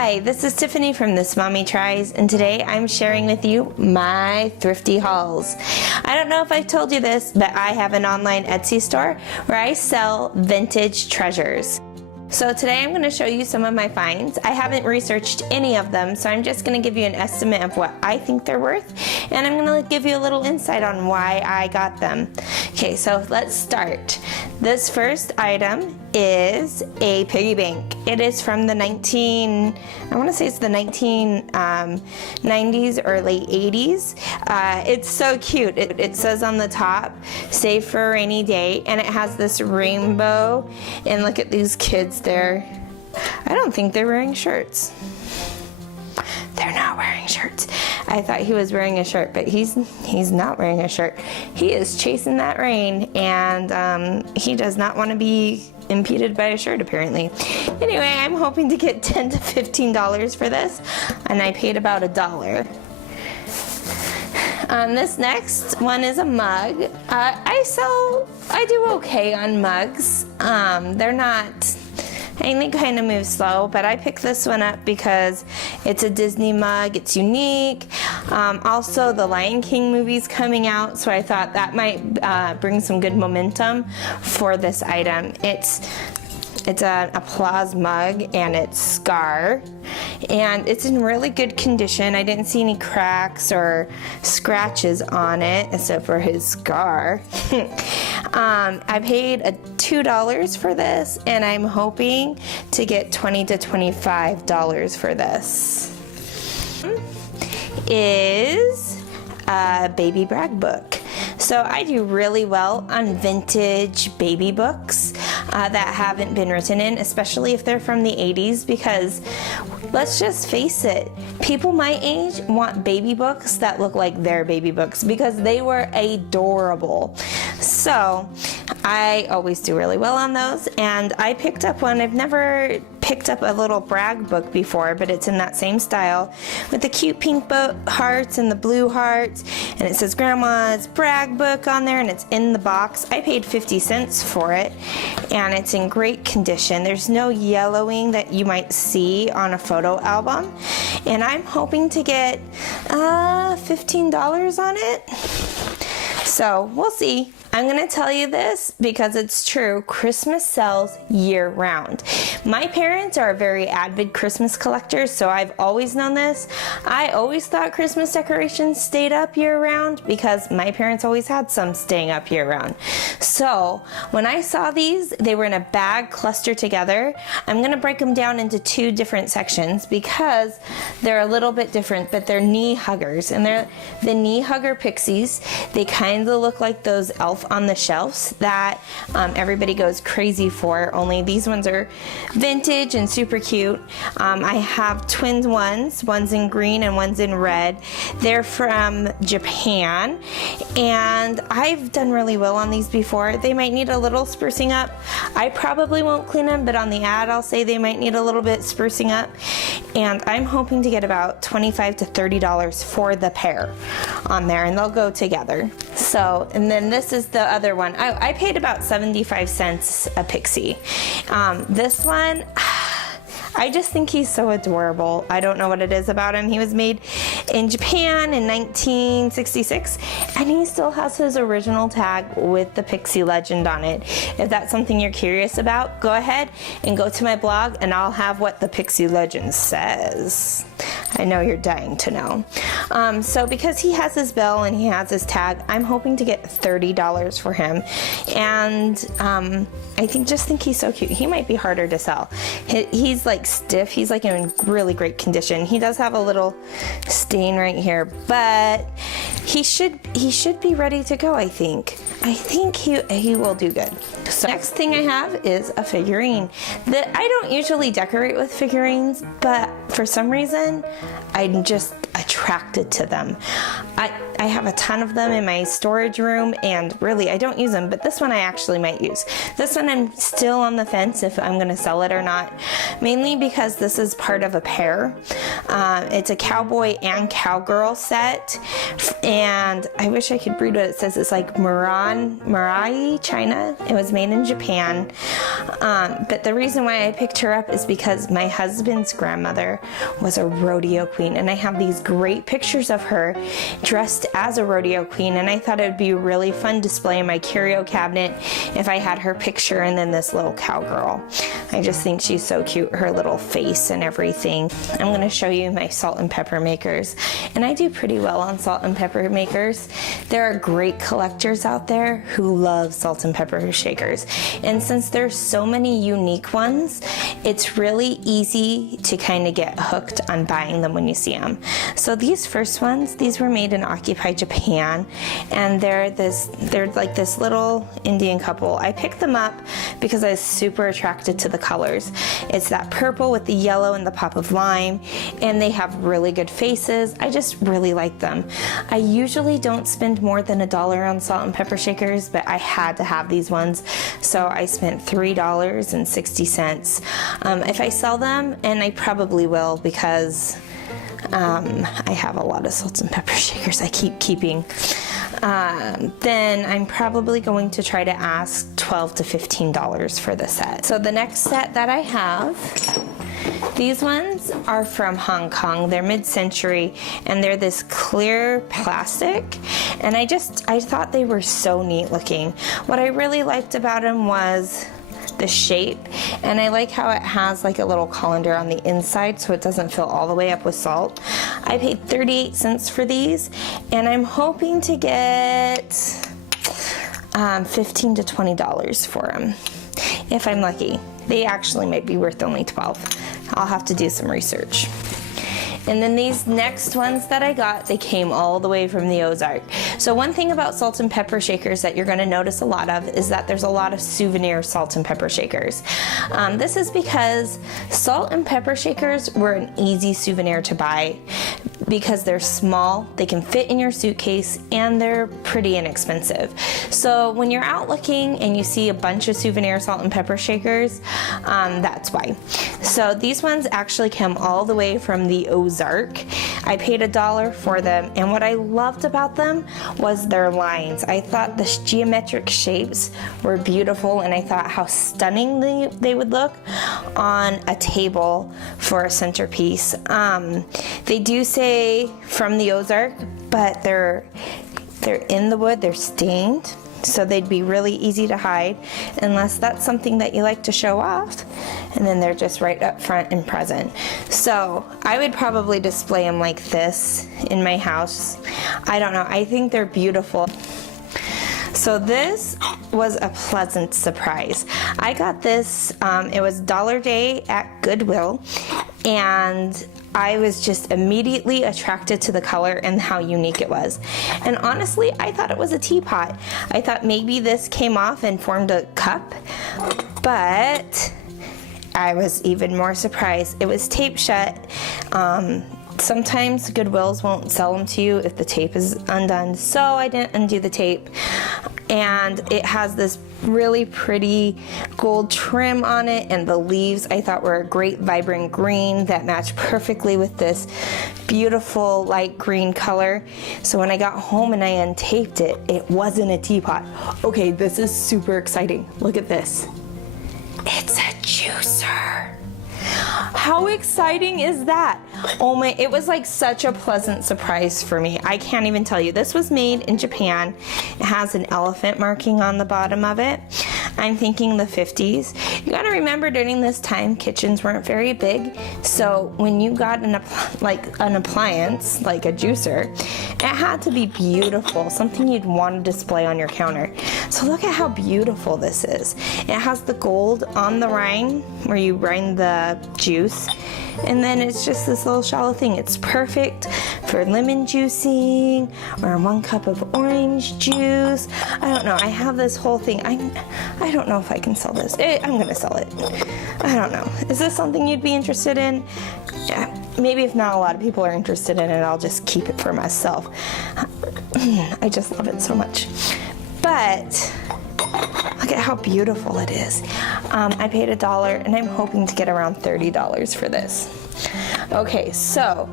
Hi, this is Tiffany from This Mommy Tries, and today I'm sharing with you my thrifty hauls. I don't know if I told you this, but I have an online Etsy store where I sell vintage treasures. So today I'm going to show you some of my finds. I haven't researched any of them, so I'm just going to give you an estimate of what I think they're worth, and I'm going to give you a little insight on why I got them. Okay, so let's start. This first item is a piggy bank. It is from the 1990s or late 80s. It's so cute. It says on the top, "Save for a rainy day," and it has this rainbow, and look at these kids there. I don't think they're wearing shirts. They're not wearing shirts. I thought he was wearing a shirt, but he's not wearing a shirt. He is chasing that rain, and he does not want to be impeded by a shirt, apparently. Anyway, I'm hoping to get $10 to $15 for this, and I paid about $1. This next one is a mug. I do okay on mugs. They're not, they kind of move slow, but I picked this one up because it's a Disney mug. It's unique. Also, the Lion King movie's coming out, so I thought that might bring some good momentum for this item. It's an applause mug, and it's Scar, and it's in really good condition. I didn't see any cracks or scratches on it except for his scar. I paid $2 for this, and I'm hoping to get $20 to $25 for this. Is a baby brag book. So I do really well on vintage baby books that haven't been written in, especially if they're from the 80s, because let's just face it, people my age want baby books that look like their baby books because they were adorable. So I always do really well on those, and I picked up one. I've never picked up a little brag book before, but it's in that same style with the cute pink hearts and the blue hearts, and it says Grandma's brag book on there, and it's in the box. I paid 50 cents for it, and it's in great condition. There's no yellowing that you might see on a photo album, and I'm hoping to get $15 on it. So we'll see. I'm going to tell you this because it's true. Christmas sells year round. My parents are very avid Christmas collectors, so I've always known this. I always thought Christmas decorations stayed up year round because my parents always had some staying up year round. So when I saw these, they were in a bag clustered together. I'm going to break them down into two different sections because they're a little bit different, but they're knee huggers, and they're the knee hugger pixies. They kind of look like those elf on the shelves that everybody goes crazy for, only these ones are vintage and super cute. I have twin one's in green and one's in red. They're from Japan, and I've done really well on these before. They might need a little sprucing up. I probably won't clean them, but on the ad I'll say they might need a little bit sprucing up, and I'm hoping to get about $25 to $30 for the pair on there, and they'll go together. So, and then this is the other one. I paid about 75 cents a pixie. This one, I just think he's so adorable. I don't know what it is about him. He was made in Japan in 1966, and he still has his original tag with the Pixie legend on it. If that's something you're curious about, go ahead and go to my blog, and I'll have what the Pixie legend says. I know you're dying to know. So because he has his bell and he has his tag, I'm hoping to get $30 for him. And I just think he's so cute. He might be harder to sell. He's like stiff. He's like in really great condition. He does have a little stain right here, but he should be ready to go, I think. I think he will do good. So next thing I have is a figurine. I don't usually decorate with figurines, but for some reason I'm just attracted to them. I have a ton of them in my storage room, and really I don't use them, but this one I actually might use. This one I'm still on the fence if I'm gonna sell it or not, mainly because this is part of a pair. It's a cowboy and cowgirl set, and I wish I could read what it says. It's like Mirai, China. It was made in Japan. But the reason why I picked her up is because my husband's grandmother was a rodeo queen, and I have these great pictures of her dressed as a rodeo queen, and I thought it would be a really fun display in my curio cabinet if I had her picture and then this little cowgirl. I just think she's so cute, her little face and everything. I'm going to show you my salt and pepper makers, and I do pretty well on salt and pepper makers. There are great collectors out there who love salt and pepper shakers, and since there's so many unique ones, it's really easy to kind of get hooked on buying them when you see them. So these first ones, these were made in Occupy Japan, and they're like this little Indian couple. I picked them up because I was super attracted to the colors. It's that purple with the yellow and the pop of lime, and they have really good faces. I just really like them. I usually don't spend more than $1 on salt and pepper shakers, but I had to have these ones, so I spent $3.60. If I sell them, and I probably will because I have a lot of salt and pepper shakers I keep keeping, then I'm probably going to try to ask $12 to $15 for the set. So the next set that I have, these ones are from Hong Kong. They're mid-century, and they're this clear plastic, and I thought they were so neat looking. What I really liked about them was the shape, and I like how it has like a little colander on the inside so it doesn't fill all the way up with salt. I paid 38 cents for these, and I'm hoping to get $15 to $20 for them if I'm lucky. They actually might be worth only $12. I'll have to do some research. And then these next ones that I got, they came all the way from the Ozark. So one thing about salt and pepper shakers that you're going to notice a lot of is that there's a lot of souvenir salt and pepper shakers. This is because salt and pepper shakers were an easy souvenir to buy because they're small, they can fit in your suitcase, and they're pretty inexpensive. So when you're out looking and you see a bunch of souvenir salt and pepper shakers, that's why. So these ones actually come all the way from the Ozark. I paid $1 for them, and what I loved about them was their lines. I thought the geometric shapes were beautiful, and I thought how stunning they would look on a table for a centerpiece. They do say from the Ozark, but they're in the wood, they're stained, so they'd be really easy to hide unless that's something that you like to show off, and then they're just right up front and present. So I would probably display them like this in my house. I don't know, I think they're beautiful. So this was a pleasant surprise. I got this, it was Dollar Day at Goodwill, and I was just immediately attracted to the color and how unique it was. And honestly, I thought it was a teapot. I thought maybe this came off and formed a cup, but I was even more surprised. It was taped shut. Sometimes Goodwills won't sell them to you if the tape is undone, so I didn't undo the tape. And it has this really pretty gold trim on it, and the leaves I thought were a great vibrant green that matched perfectly with this beautiful light green color. So when I got home and I untaped it, it wasn't a teapot. Okay, this is super exciting. Look at this. It's a juicer. How exciting is that? Oh my, it was like such a pleasant surprise for me. I can't even tell you. This was made in Japan. It has an elephant marking on the bottom of it. I'm thinking the 50s. You gotta remember during this time, kitchens weren't very big. So when you got an appliance, like a juicer, it had to be beautiful, something you'd want to display on your counter. So look at how beautiful this is. It has the gold on the rind, where you rind the juice, and then it's just this little shallow thing. It's perfect for lemon juicing or 1 cup of orange juice. I don't know, I have this whole thing. I don't know if I can sell this. I'm gonna sell it. I don't know. Is this something you'd be interested in? Yeah. maybe if not a lot of people are interested in it, I'll just keep it for myself. I just love it so much. But look at how beautiful it is. I paid $1 and I'm hoping to get around $30 for this. Okay, so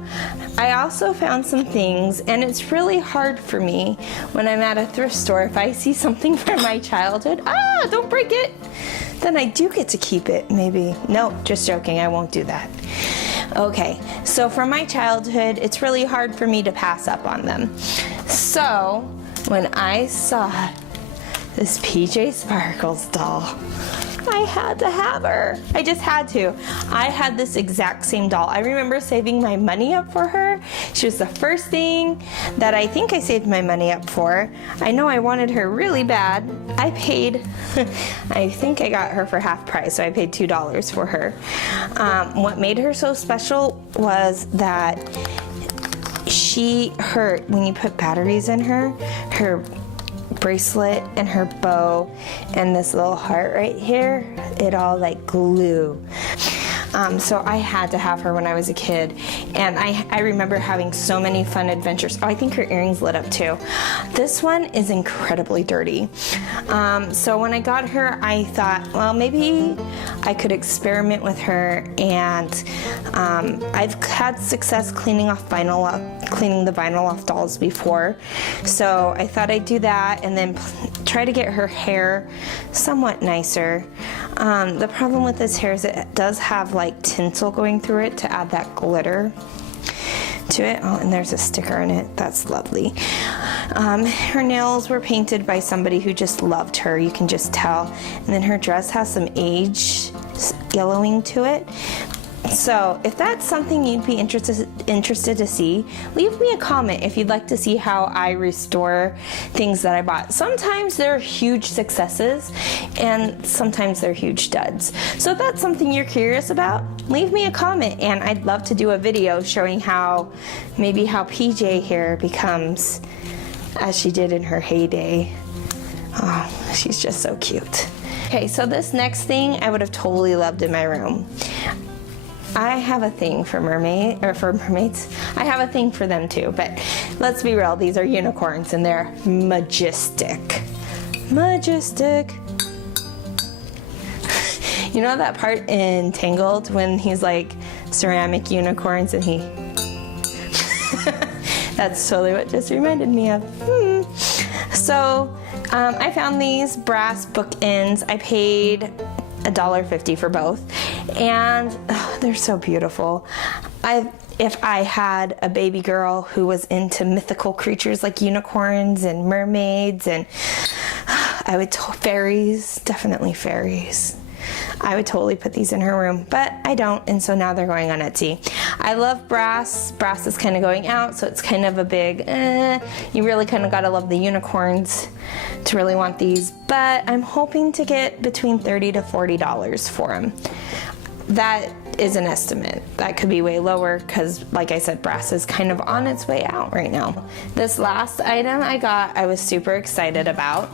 I also found some things, and it's really hard for me when I'm at a thrift store if I see something from my childhood. Don't break it! Then I do get to keep it, maybe. No, just joking, I won't do that. Okay, so from my childhood, it's really hard for me to pass up on them. So when I saw this PJ Sparkles doll, I had to have her. I just had to. I had this exact same doll. I remember saving my money up for her. She was the first thing that I think I saved my money up for. I know I wanted her really bad. I paid, I think I got her for half price, so I paid $2 for her. What made her so special was that when you put batteries in her bracelet and her bow and this little heart right here, it all like glue. So I had to have her when I was a kid, and I remember having so many fun adventures. Oh, I think her earrings lit up too. This one is incredibly dirty. So when I got her, I thought, well, maybe I could experiment with her, and I've had success cleaning the vinyl off dolls before. So I thought I'd do that and then try to get her hair somewhat nicer. The problem with this hair is it does have like tinsel going through it to add that glitter to it. Oh, and there's a sticker in it. That's lovely. Her nails were painted by somebody who just loved her. You can just tell. And then her dress has some age yellowing to it. So if that's something you'd be interested to see, leave me a comment if you'd like to see how I restore things that I bought. Sometimes they're huge successes and sometimes they're huge duds. So if that's something you're curious about, leave me a comment and I'd love to do a video showing how PJ hair becomes as she did in her heyday. Oh, she's just so cute. Okay, so this next thing I would have totally loved in my room. I have a thing for mermaids. I have a thing for them too, but let's be real, these are unicorns and they're majestic. Majestic. You know that part in Tangled when he's like ceramic unicorns and he... That's totally what just reminded me of. So I found these brass bookends. I paid $1.50 for both, and they're so beautiful. If I had a baby girl who was into mythical creatures like unicorns and mermaids, and fairies, definitely fairies, I would totally put these in her room, but I don't, and so now they're going on Etsy. I love brass. Brass is kind of going out, so it's kind of a big, you really kind of gotta love the unicorns to really want these, but I'm hoping to get between $30 to $40 for them. That is an estimate. That could be way lower because, like I said, brass is kind of on its way out right now. This last item I got, I was super excited about.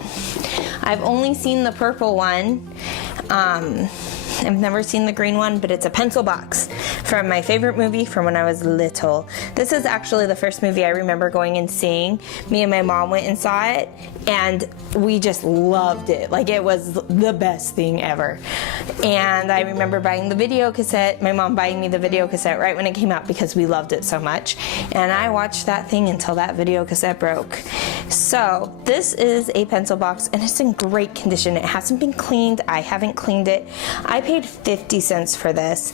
I've only seen the purple one. I've never seen the green one, but it's a pencil box from my favorite movie from when I was little. This is actually the first movie I remember going and seeing. Me and my mom went and saw it, and we just loved it. Like, it was the best thing ever. And I remember buying the video cassette, my mom buying me the video cassette right when it came out because we loved it so much. And I watched that thing until that video cassette broke. So this is a pencil box, and it's in great condition. It hasn't been cleaned. I haven't cleaned it. I paid 50 cents for this.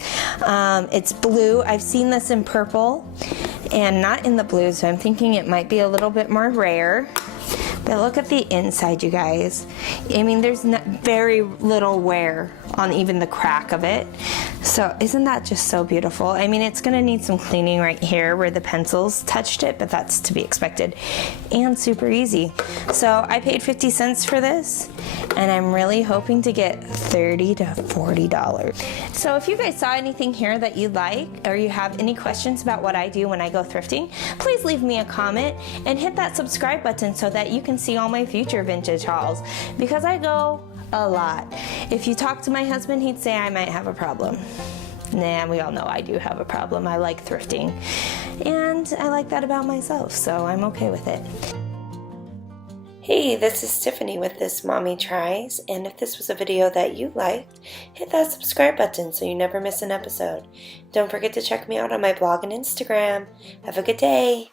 It's blue. I've seen this in purple and not in the blue, so I'm thinking it might be a little bit more rare. But look at the inside, you guys. I mean, there's very little wear on even the crack of it. So isn't that just so beautiful? I mean, it's gonna need some cleaning right here where the pencils touched it, but that's to be expected and super easy. So I paid 50 cents for this, and I'm really hoping to get $30 to $40. So if you guys saw anything here that you like, or you have any questions about what I do when I go thrifting, please leave me a comment and hit that subscribe button so that you can see all my future vintage hauls, because I go a lot. If you talk to my husband, he'd say I might have a problem. Nah, we all know I do have a problem. I like thrifting, and I like that about myself, so I'm okay with it. Hey, this is Tiffany with This Mommy Tries, and if this was a video that you liked, hit that subscribe button so you never miss an episode. Don't forget to check me out on my blog and Instagram. Have a good day!